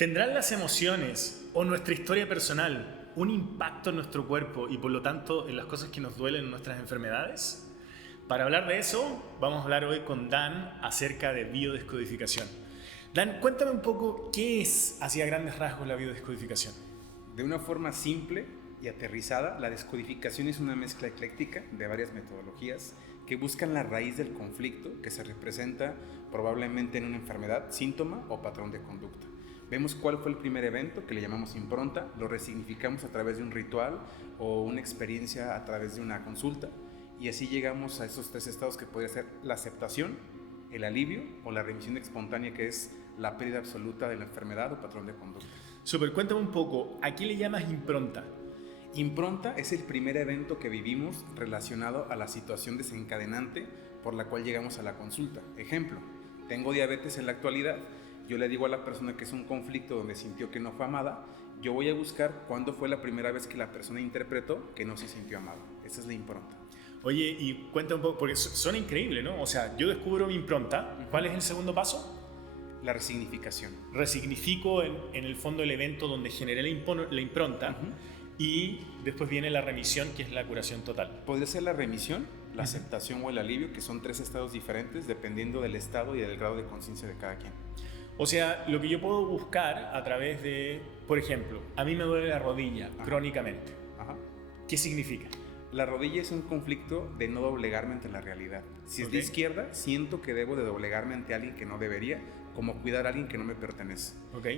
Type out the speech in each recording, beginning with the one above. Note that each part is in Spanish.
¿Tendrán las emociones o nuestra historia personal un impacto en nuestro cuerpo y por lo tanto en las cosas que nos duelen en nuestras enfermedades? Para hablar de eso, vamos a hablar hoy con Dan acerca de biodescodificación. Dan, cuéntame un poco qué es, hacia grandes rasgos, la biodescodificación. De una forma simple y aterrizada, la descodificación es una mezcla ecléctica de varias metodologías que buscan la raíz del conflicto que se representa probablemente en una enfermedad, síntoma o patrón de conducta. Vemos cuál fue el primer evento, que le llamamos impronta, lo resignificamos a través de un ritual o una experiencia a través de una consulta, y así llegamos a esos tres estados que podría ser la aceptación, el alivio o la remisión espontánea, que es la pérdida absoluta de la enfermedad o patrón de conducta. Súper, cuéntame un poco, ¿a qué le llamas impronta? Impronta es el primer evento que vivimos relacionado a la situación desencadenante por la cual llegamos a la consulta. Ejemplo, tengo diabetes en la actualidad. Yo le digo a la persona que es un conflicto donde sintió que no fue amada, yo voy a buscar cuándo fue la primera vez que la persona interpretó que no se sintió amada. Esa es la impronta. Oye, y cuéntame un poco, porque suena increíble, ¿no? O sea, yo descubro mi impronta. ¿Cuál es el segundo paso? La resignificación. Resignifico en el fondo el evento donde generé la impronta y después viene la remisión, que es la curación total. Podría ser la remisión, la aceptación o el alivio, que son tres estados diferentes dependiendo del estado y del grado de conciencia de cada quien. O sea, lo que yo puedo buscar a través de, por ejemplo, a mí me duele la rodilla crónicamente. ¿Qué significa? La rodilla es un conflicto de no doblegarme ante la realidad. Si es de izquierda, siento que debo de doblegarme ante alguien que no debería, como cuidar a alguien que no me pertenece.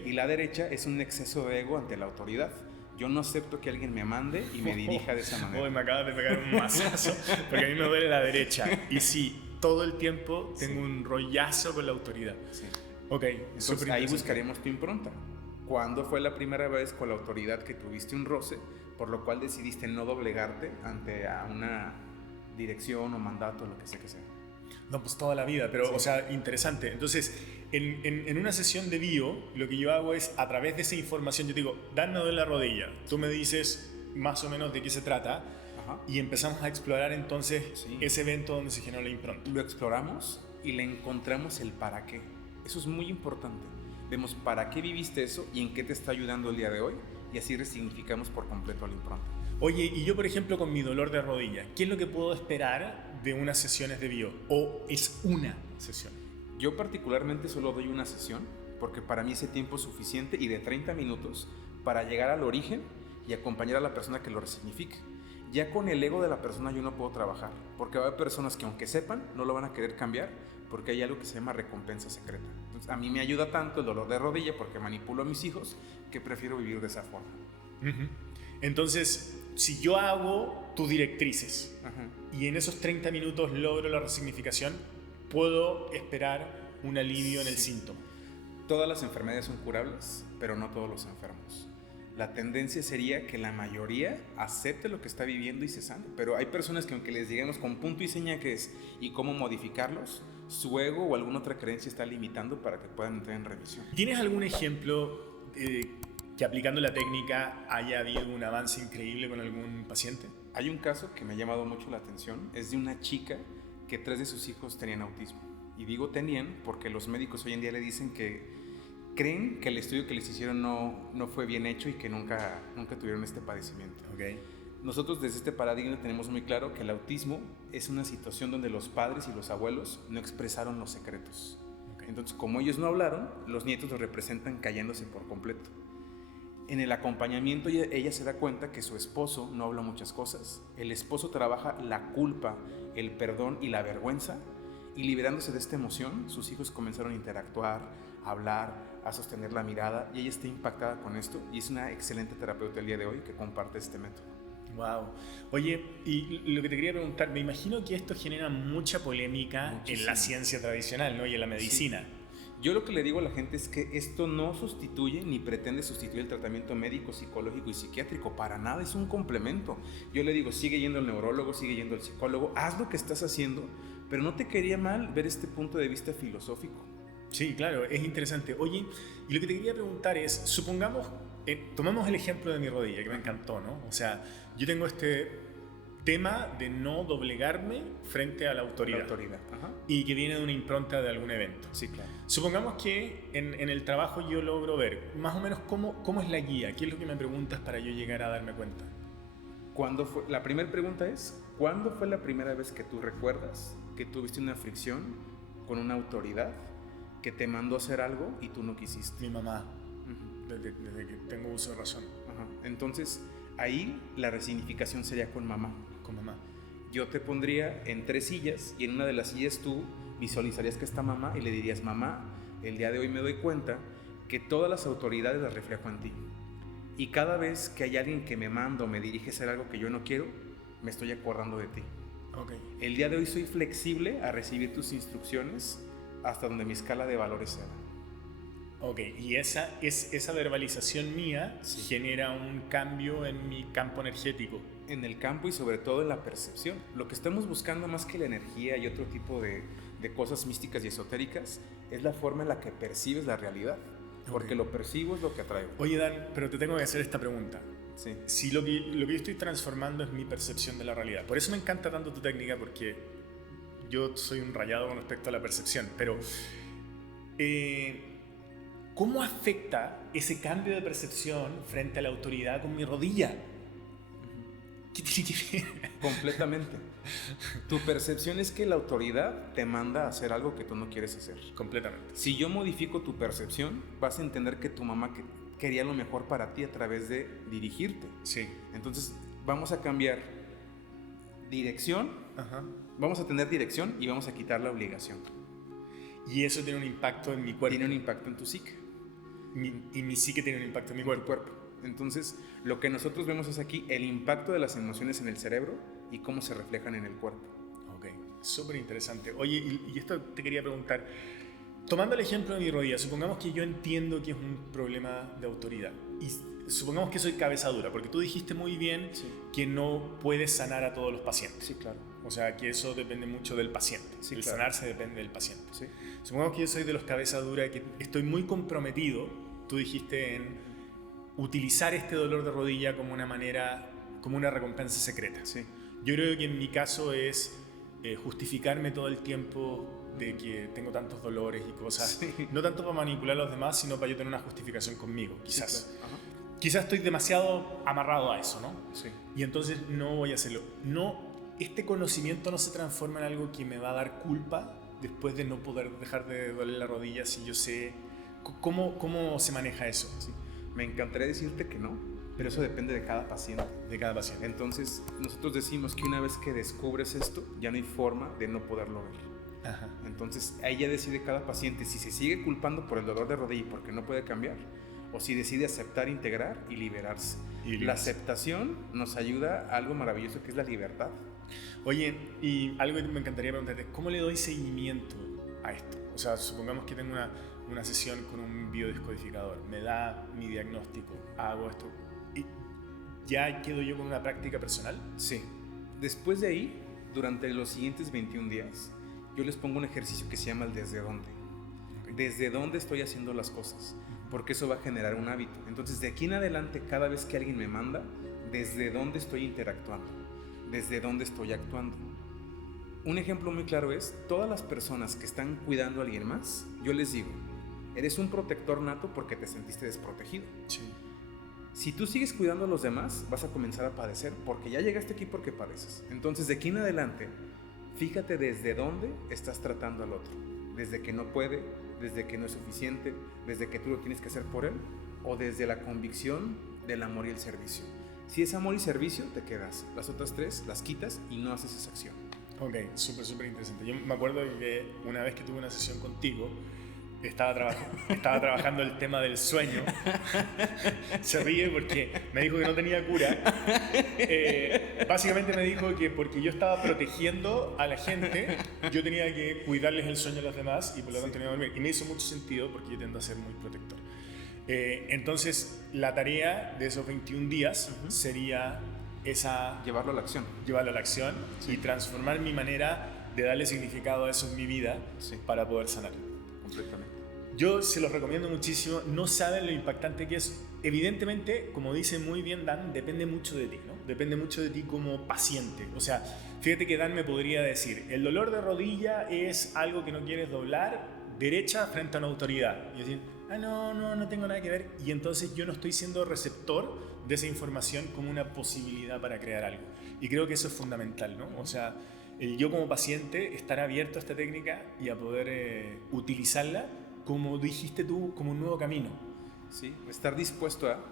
Y la derecha es un exceso de ego ante la autoridad. Yo no acepto que alguien me mande y me dirija de esa manera. Me acabas de pegar un mazazo, porque a mí me duele la derecha. Y sí, todo el tiempo tengo un rollazo con la autoridad. Sí. Ok, entonces ahí buscaremos tu impronta. ¿Cuándo fue la primera vez con la autoridad que tuviste un roce, por lo cual decidiste no doblegarte ante a una dirección o mandato, lo que sea que sea? No, pues toda la vida, pero, o sea, interesante. Entonces, en una sesión de bio, lo que yo hago es, a través de esa información, yo te digo, Dan, me duele la rodilla. Tú me dices más o menos de qué se trata y empezamos a explorar entonces ese evento donde se generó la impronta. Lo exploramos y le encontramos el para qué. Eso es muy importante. Vemos para qué viviste eso y en qué te está ayudando el día de hoy, y así resignificamos por completo la impronta. Oye, y yo por ejemplo con mi dolor de rodilla, ¿qué es lo que puedo esperar de unas sesiones de bio? ¿O es una sesión? Yo particularmente solo doy una sesión, porque para mí ese tiempo es suficiente y de 30 minutos para llegar al origen y acompañar a la persona que lo resignifique. Ya con el ego de la persona yo no puedo trabajar, porque va a haber personas que aunque sepan, no lo van a querer cambiar, porque hay algo que se llama recompensa secreta. Entonces, a mí me ayuda tanto el dolor de rodilla, porque manipulo a mis hijos, que prefiero vivir de esa forma. Entonces, si yo hago tus directrices y en esos 30 minutos logro la resignificación, puedo esperar un alivio en el síntoma. Todas las enfermedades son curables, pero no todos los enfermos. La tendencia sería que la mayoría acepte lo que está viviendo y se sane, pero hay personas que aunque les digamos con punto y seña qué es y cómo modificarlos, su ego o alguna otra creencia está limitando para que puedan entrar en remisión. ¿Tienes algún ejemplo que aplicando la técnica haya habido un avance increíble con algún paciente? Hay un caso que me ha llamado mucho la atención, es de una chica que 3 de sus hijos tenían autismo. Y digo tenían porque los médicos hoy en día le dicen que creen que el estudio que les hicieron no fue bien hecho y que nunca tuvieron este padecimiento. Nosotros desde este paradigma tenemos muy claro que el autismo es una situación donde los padres y los abuelos no expresaron los secretos. Entonces, como ellos no hablaron, los nietos los representan callándose por completo. En el acompañamiento ella se da cuenta que su esposo no habla muchas cosas. El esposo trabaja la culpa, el perdón y la vergüenza, y liberándose de esta emoción, sus hijos comenzaron a interactuar, a hablar, a sostener la mirada, y ella está impactada con esto y es una excelente terapeuta el día de hoy que comparte este método. Wow. Oye, y lo que te quería preguntar, me imagino que esto genera mucha polémica en la ciencia tradicional, ¿no? Y en la medicina. Sí. Yo lo que le digo a la gente es que esto no sustituye ni pretende sustituir el tratamiento médico, psicológico y psiquiátrico, para nada, es un complemento. Yo le digo, sigue yendo al neurólogo, sigue yendo al psicólogo, haz lo que estás haciendo, pero no te quería mal ver este punto de vista filosófico. Sí, claro, es interesante. Oye, y lo que te quería preguntar es, supongamos, tomamos el ejemplo de mi rodilla, que me encantó, ¿no? O sea, yo tengo tema de no doblegarme frente a la autoridad. La autoridad. Ajá. Y que viene de una impronta de algún evento. Sí, claro. Supongamos que en el trabajo yo logro ver más o menos cómo es la guía, qué es lo que me preguntas para yo llegar a darme cuenta. La primera pregunta es, ¿cuándo fue la primera vez que tú recuerdas que tuviste una fricción con una autoridad que te mandó a hacer algo y tú no quisiste? Mi mamá, Uh-huh. desde que tengo uso de razón. Ajá. Entonces, ahí la resignificación sería con mamá. Con mamá. Yo te pondría en 3 sillas y en una de las sillas tú visualizarías que está mamá y le dirías, mamá, el día de hoy me doy cuenta que todas las autoridades las reflejo en ti. Y cada vez que hay alguien que me manda o me dirige a hacer algo que yo no quiero, me estoy acordando de ti. Okay. El día de hoy soy flexible a recibir tus instrucciones hasta donde mi escala de valores sea. Ok, y esa verbalización mía Sí. genera un cambio en mi campo energético. En el campo y sobre todo en la percepción. Lo que estamos buscando más que la energía y otro tipo de cosas místicas y esotéricas es la forma en la que percibes la realidad. Porque lo percibo es lo que atraigo. Oye, Dan, pero te tengo que hacer esta pregunta. Sí. Si lo que yo estoy transformando es mi percepción de la realidad. Por eso me encanta tanto tu técnica, porque yo soy un rayado con respecto a la percepción. Pero, ¿cómo afecta ese cambio de percepción frente a la autoridad con mi rodilla? ¿Qué tiene que ver? Completamente. Tu percepción es que la autoridad te manda a hacer algo que tú no quieres hacer. Completamente. Si yo modifico tu percepción, vas a entender que tu mamá quería lo mejor para ti a través de dirigirte. Sí. Entonces, vamos a cambiar dirección, Ajá. vamos a tener dirección y vamos a quitar la obligación. Y eso tiene un impacto en mi cuerpo. Tiene un impacto en tu psique. Y mi psique tiene un impacto en mi Tu cuerpo. cuerpo. Entonces, lo que nosotros vemos es aquí el impacto de las emociones en el cerebro y cómo se reflejan en el cuerpo. Ok, súper interesante. Oye, y esto te quería preguntar. Tomando el ejemplo de mi rodilla, supongamos que yo entiendo que es un problema de autoridad. Y supongamos que soy cabeza dura, porque tú dijiste muy bien Sí. que no puedes sanar a todos los pacientes. Sí, claro. O sea, que eso depende mucho del paciente. Sí, el claro. sanarse depende del paciente. Sí. Supongamos que yo soy de los cabeza dura, que estoy muy comprometido, tú dijiste, en utilizar este dolor de rodilla como una manera, como una recompensa secreta. Sí. Yo creo que en mi caso es justificarme todo el tiempo de que tengo tantos dolores y cosas. Sí. No tanto para manipular a los demás, sino para yo tener una justificación conmigo, quizás. Sí, claro. Ajá. Quizás estoy demasiado amarrado a eso, ¿no? Sí. Y entonces no voy a hacerlo. No, este conocimiento no se transforma en algo que me va a dar culpa después de no poder dejar de doler la rodilla si yo sé cómo se maneja eso. Sí. Me encantaría decirte que no, pero eso depende de cada paciente. De cada paciente. Entonces, nosotros decimos que una vez que descubres esto, ya no hay forma de no poderlo ver. Ajá. Entonces, ahí ya decide cada paciente si se sigue culpando por el dolor de rodilla y porque no puede cambiar, o si decide aceptar, integrar y liberarse. La aceptación nos ayuda a algo maravilloso que es la libertad. Oye, y algo que me encantaría preguntarte, ¿cómo le doy seguimiento a esto? O sea, supongamos que tengo una sesión con un biodescodificador, me da mi diagnóstico, hago esto, y ¿ya quedo yo con una práctica personal? Sí. Después de ahí, durante los siguientes 21 días, yo les pongo un ejercicio que se llama el desde dónde. Desde dónde estoy haciendo las cosas, porque eso va a generar un hábito. Entonces, de aquí en adelante, cada vez que alguien me manda, desde dónde estoy interactuando, desde dónde estoy actuando. Un ejemplo muy claro es, todas las personas que están cuidando a alguien más, yo les digo, eres un protector nato porque te sentiste desprotegido. Sí. Si tú sigues cuidando a los demás, vas a comenzar a padecer porque ya llegaste aquí porque padeces. Entonces, de aquí en adelante, fíjate desde dónde estás tratando al otro. Desde que no puede, desde que no es suficiente, desde que tú lo tienes que hacer por él, o desde la convicción del amor y el servicio. Si es amor y servicio, te quedas. Las otras 3 las quitas y no haces esa acción. Ok, súper interesante. Yo me acuerdo que una vez que tuve una sesión contigo, estaba trabajando el tema del sueño. Se ríe porque me dijo que no tenía cura. Básicamente me dijo que porque yo estaba protegiendo a la gente, yo tenía que cuidarles el sueño a los demás y por lo tanto no iba a dormir. Y me hizo mucho sentido porque yo tiendo a ser muy protector. Entonces, la tarea de esos 21 días sería esa... Llevarlo a la acción. Llevarlo a la acción y transformar mi manera de darle significado a eso en mi vida Sí. para poder sanar. Completamente. Yo se los recomiendo muchísimo, no saben lo impactante que es. Evidentemente, como dice muy bien Dan, depende mucho de ti, ¿no? Depende mucho de ti como paciente. O sea, fíjate que Dan me podría decir, el dolor de rodilla es algo que no quieres doblar derecha frente a una autoridad. Y decir, no tengo nada que ver. Y entonces yo no estoy siendo receptor de esa información como una posibilidad para crear algo. Y creo que eso es fundamental, ¿no? O sea, el yo como paciente estar abierto a esta técnica y a poder utilizarla, como dijiste tú, como un nuevo camino. Sí, estar dispuesto a...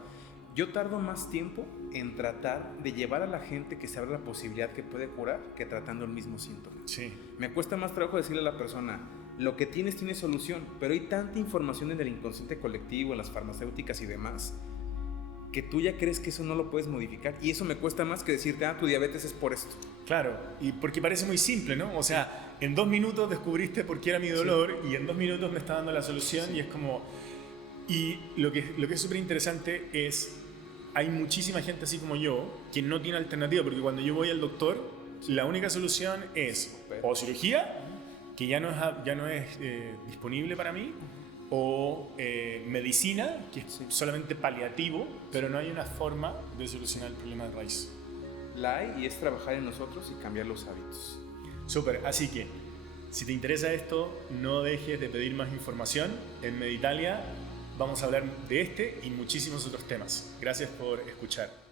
Yo tardo más tiempo en tratar de llevar a la gente que se abra la posibilidad que puede curar que tratando el mismo síntoma. Sí. Me cuesta más trabajo decirle a la persona, lo que tienes tiene solución, pero hay tanta información en el inconsciente colectivo, en las farmacéuticas y demás, que tú ya crees que eso no lo puedes modificar. Y eso me cuesta más que decirte, tu diabetes es por esto. Claro, y porque parece muy simple, ¿no? O sea, en 2 minutos descubriste por qué era mi dolor, sí, y en 2 minutos me está dando la solución, sí. Y es como... Y lo que es súper interesante es, hay muchísima gente así como yo que no tiene alternativa, porque cuando yo voy al doctor, la única solución es o cirugía, que ya no es disponible para mí, o medicina, que es solamente paliativo, pero no hay una forma de solucionar el problema de raíz. La hay, y es trabajar en nosotros y cambiar los hábitos. Súper, así que si te interesa esto, no dejes de pedir más información. En Meditalia vamos a hablar de este y muchísimos otros temas. Gracias por escuchar.